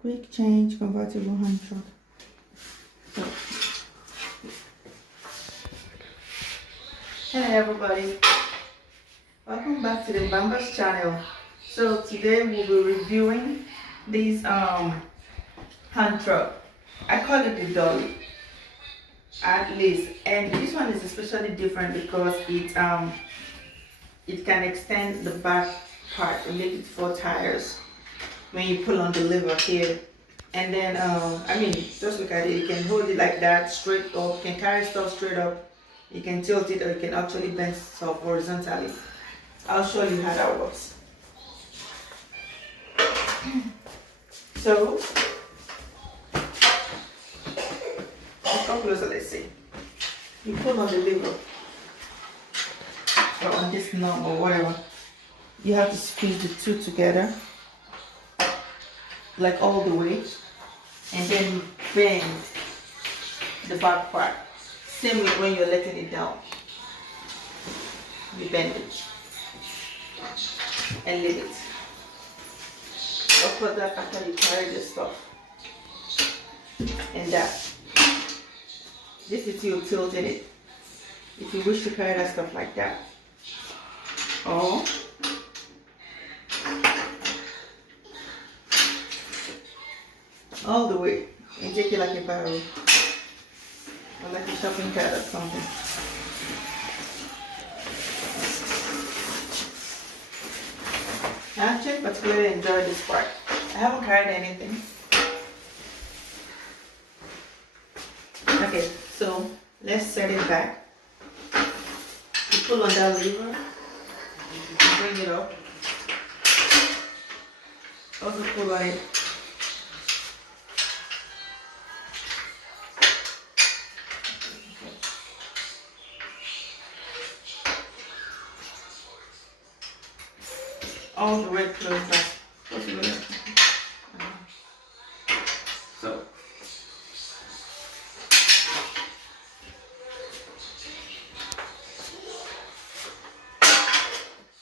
Quick change convertible hand truck. So, hello everybody, welcome back to the Bambas channel. So today we'll be reviewing this hand truck. I call it the dolly, at least, and this one is especially different because it can extend the back part and make it 4 tires when you pull on the lever here. And then just look at it, you can hold it like that straight up, you can carry stuff straight up, you can tilt it, or you can actually bend stuff horizontally. I'll show you how that works. So let's come closer, let's see. You pull on the lever or on this knob or whatever, you have to squeeze the two together like all the way, and then you bend the back part. Same with when you're letting it down. You bend it and leave it. Of course, that's after you carry the stuff. And that. This is you tilting it. If you wish to carry that stuff like that. Or all the way and take it like a barrel or like a shopping cart or something. I actually particularly enjoy this part. I haven't carried anything. Okay, so let's set it back. You pull on that lever, bring it up. Also pull on it. All the way close back.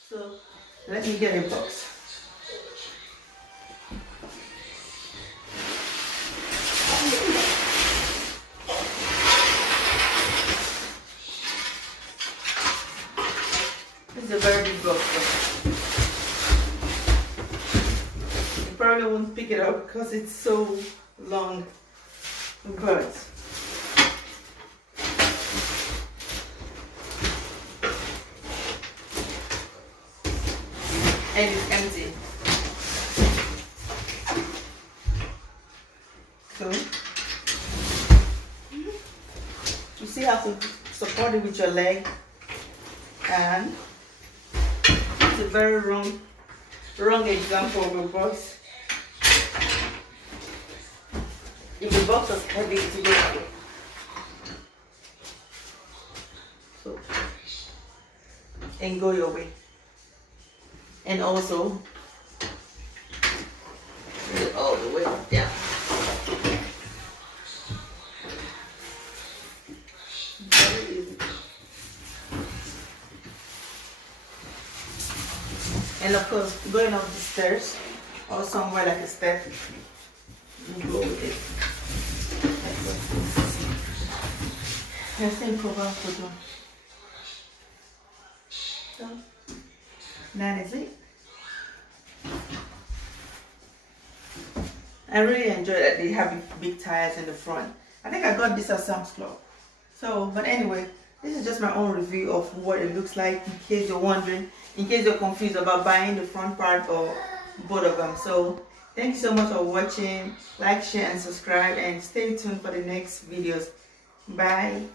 So let me get a box. This is a very big box. Probably won't pick it up because it's so long, but and it's empty. So you see how to support it with your leg, and it's a very wrong example of a box. If the box was heavy, it would go away. So, and go your way. And also, all the way down. Very easy. And of course, going up the stairs or somewhere like a step, you go with it. I think cover photo. So that is it. I really enjoy that they have big tires in the front. I think I got this at Sam's Club. So, but anyway, this is just my own review of what it looks like in case you're wondering, in case you're confused about buying the front part or both of them. So thank you so much for watching. Like, share and subscribe, and stay tuned for the next videos. Bye.